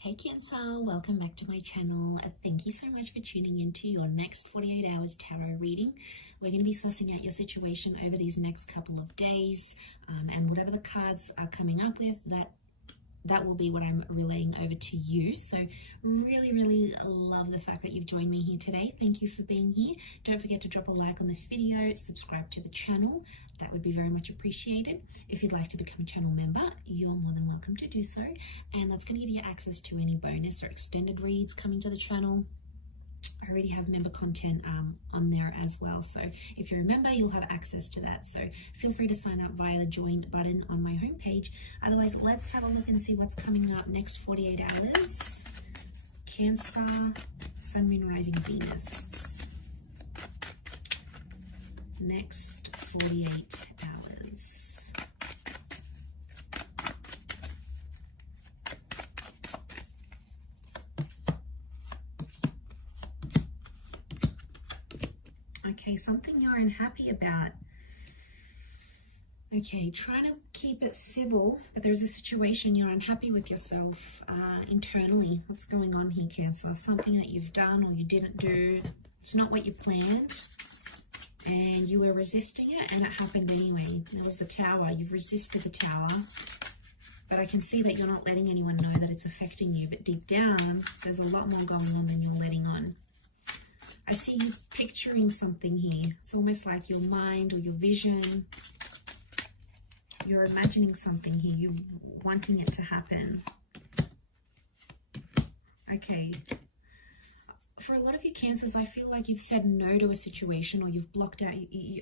Hey Cancer, welcome back to my channel. Thank you so much for tuning into your next 48 hours tarot reading. We're going to be sussing out your situation over these next couple of days, and whatever the cards are coming up with, that will be what I'm relaying over to you. So really love the fact that you've joined me here today. Thank you for being here. Don't forget to drop a like on this video, subscribe to the channel. That would be very much appreciated. If you'd like to become a channel member, you're more than welcome to do so. And that's going to give you access to any bonus or extended reads coming to the channel. I already have member content on there as well. So if you're a member, you'll have access to that. So feel free to sign up via the join button on my homepage. Otherwise, let's have a look and see what's coming up next 48 hours. Cancer, Sun, Moon, Rising, Venus. Next 48 hours. Okay, something you're unhappy about. Okay, trying to keep it civil, but there's a situation you're unhappy with yourself internally. What's going on here, Cancer? Something that you've done or you didn't do. It's not what you planned, and you were resisting it, and it happened anyway. There was the Tower. You've resisted the Tower, but I can see that you're not letting anyone know that it's affecting you. But deep down, there's a lot more going on than you're letting on. I see you picturing something here. It's almost like your mind or your vision. You're imagining something here. You're wanting it to happen. Okay. For a lot of you Cancers, I feel like you've said no to a situation, or you've blocked out.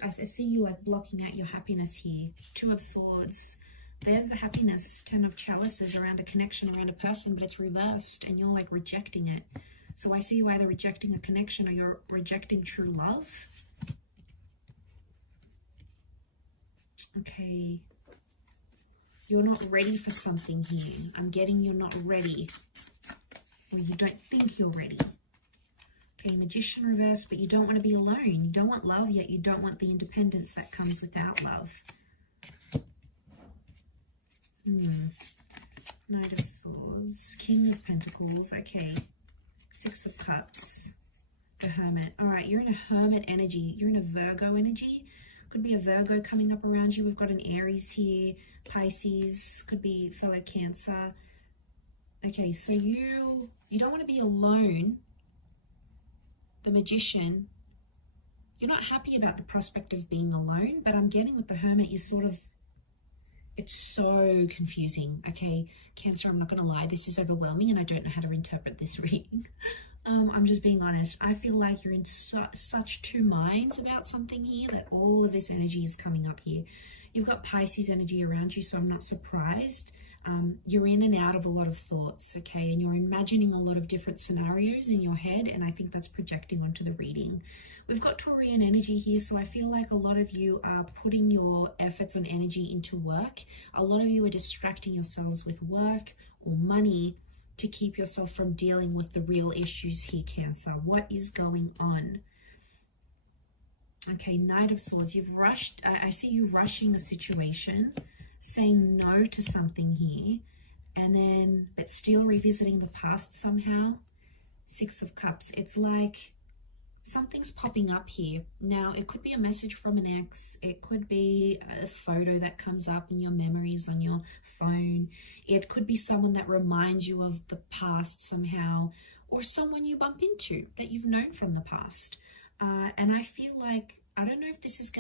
I see you like blocking out your happiness here. Two of Swords. There's the happiness. 10 of Chalices around a connection, around a person, but it's reversed and you're like rejecting it. So I see you either rejecting a connection or you're rejecting true love. Okay. You're not ready for something here. I'm getting you're not ready. Or you don't think you're ready. Okay, Magician reverse, but you don't want to be alone. You don't want love, yet you don't want the independence that comes without love. Knight of Swords, King of Pentacles, okay. 6 of Cups, the Hermit. All right, you're in a Hermit energy. You're in a Virgo energy. Could be a Virgo coming up around you. We've got an Aries here, Pisces, could be fellow Cancer. Okay, so you don't want to be alone. The Magician, you're not happy about the prospect of being alone, but I'm getting with the Hermit, you sort of, it's so confusing. Okay, Cancer, I'm not going to lie, this is overwhelming and I don't know how to interpret this reading. I'm just being honest. I feel like you're in such two minds about something here that all of this energy is coming up here. You've got Pisces energy around you, so I'm not surprised. You're in and out of a lot of thoughts, okay, and you're imagining a lot of different scenarios in your head, and I think that's projecting onto the reading. We've got Taurian energy here, so I feel like a lot of you are putting your efforts and energy into work. A lot of you are distracting yourselves with work or money to keep yourself from dealing with the real issues here, Cancer. What is going on? Okay, Knight of Swords, you've rushed. I see you rushing a situation, saying no to something here, and then, but still revisiting the past somehow. 6 of Cups, it's like something's popping up here. Now, it could be a message from an ex. It could be a photo that comes up in your memories on your phone. It could be someone that reminds you of the past somehow, or someone you bump into that you've known from the past. And I feel like, I don't know if this is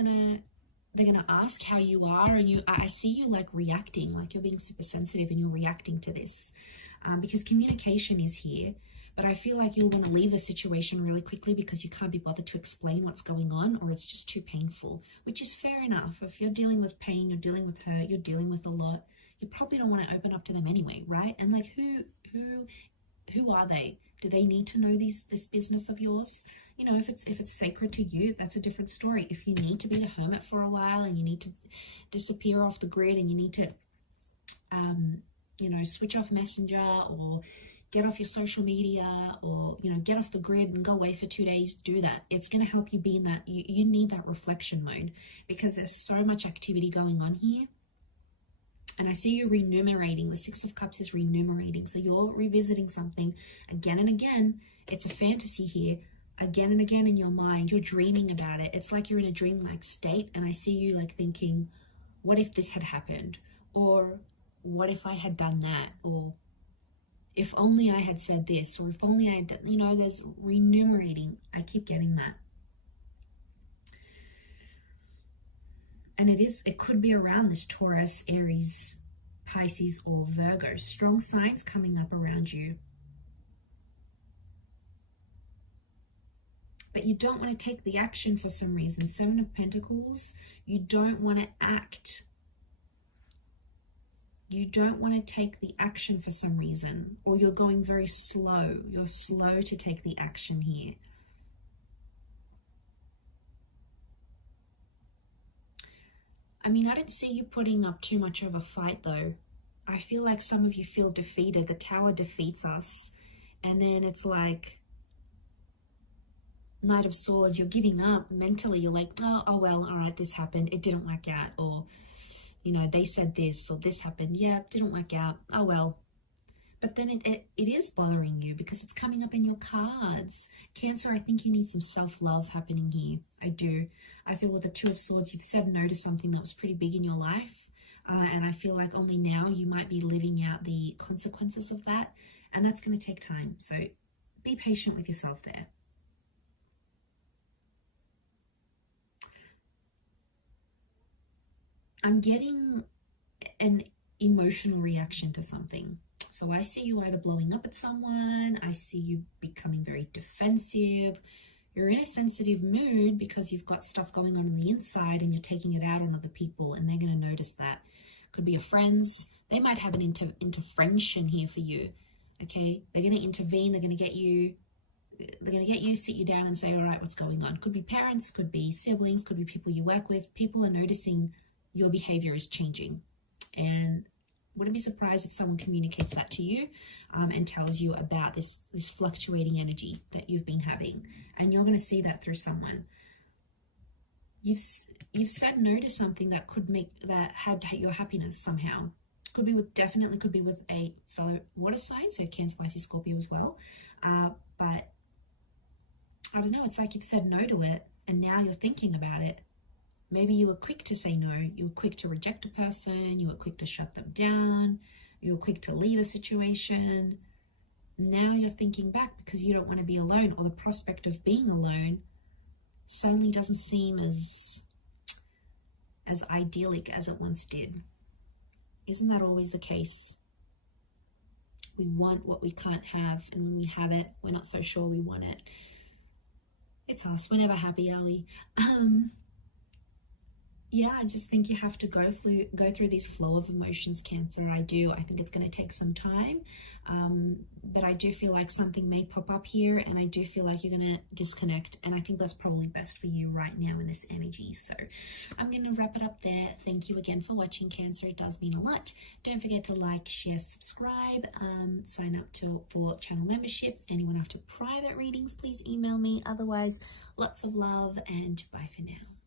they're gonna ask how you are, and I see you like reacting, like you're being super sensitive and you're reacting to this, because communication is here. But I feel like you'll want to leave the situation really quickly because you can't be bothered to explain what's going on, or it's just too painful, which is fair enough. If you're dealing with pain, you're dealing with hurt, you're dealing with a lot, you probably don't want to open up to them anyway, right? And like, who are they? Do they need to know this business of yours? You know, if it's sacred to you, that's a different story. If you need to be a hermit for a while and you need to disappear off the grid and you need to, you know, switch off Messenger or get off your social media, or, you know, get off the grid and go away for 2 days, do that. It's going to help you be in that, you need that reflection mode, because there's so much activity going on here. And I see you renumerating. The Six of Cups is renumerating. So you're revisiting something again and again. It's a fantasy here. Again and again in your mind. You're dreaming about it. It's like you're in a dreamlike state. And I see you like thinking, what if this had happened? Or what if I had done that? Or if only I had said this. Or if only I had done, you know, there's renumerating. I keep getting that. And it could be around this Taurus, Aries, Pisces, or Virgo. Strong signs coming up around you. But you don't want to take the action for some reason. Seven of Pentacles, you don't want to act. You don't want to take the action for some reason. Or you're going very slow. You're slow to take the action here. I mean, I don't see you putting up too much of a fight, though. I feel like some of you feel defeated. The Tower defeats us. And then it's like Knight of Swords. You're giving up mentally. You're like, oh well, all right, this happened. It didn't work out. Or, you know, they said this or this happened. Yeah, it didn't work out. Oh well. But then it is bothering you because it's coming up in your cards. Cancer, I think you need some self-love happening here. I do. I feel with the Two of Swords, you've said no to something that was pretty big in your life. And I feel like only now you might be living out the consequences of that. And that's going to take time. So be patient with yourself there. I'm getting an emotional reaction to something. So I see you either blowing up at someone. I see you becoming very defensive. You're in a sensitive mood because you've got stuff going on the inside and you're taking it out on other people, and they're going to notice that. Could be your friends. They might have an intervention here for you. Okay, they're going to intervene. They're going to get you. They're going to get you, sit you down, and say, "All right, what's going on?" Could be parents. Could be siblings. Could be people you work with. People are noticing your behavior is changing, and wouldn't be surprised if someone communicates that to you and tells you about this fluctuating energy that you've been having, and you're going to see that through someone. You've said no to something that could make that had your happiness somehow. Could be with definitely could be with a fellow water sign, so Cancer, Pisces, Scorpio as well. But I don't know. It's like you've said no to it, and now you're thinking about it. Maybe you were quick to say no. You were quick to reject a person. You were quick to shut them down. You were quick to leave a situation. Now you're thinking back because you don't want to be alone, or the prospect of being alone suddenly doesn't seem as idyllic as it once did. Isn't that always the case? We want what we can't have, and when we have it, we're not so sure we want it. It's us. We're never happy, are we? Yeah, I just think you have to go through this flow of emotions, Cancer. I do. I think it's going to take some time, but I do feel like something may pop up here, and I do feel like you're going to disconnect, and I think that's probably best for you right now in this energy. So I'm going to wrap it up there. Thank you again for watching, Cancer. It does mean a lot. Don't forget to like, share, subscribe, sign up for channel membership. Anyone after private readings, please email me. Otherwise, lots of love, and bye for now.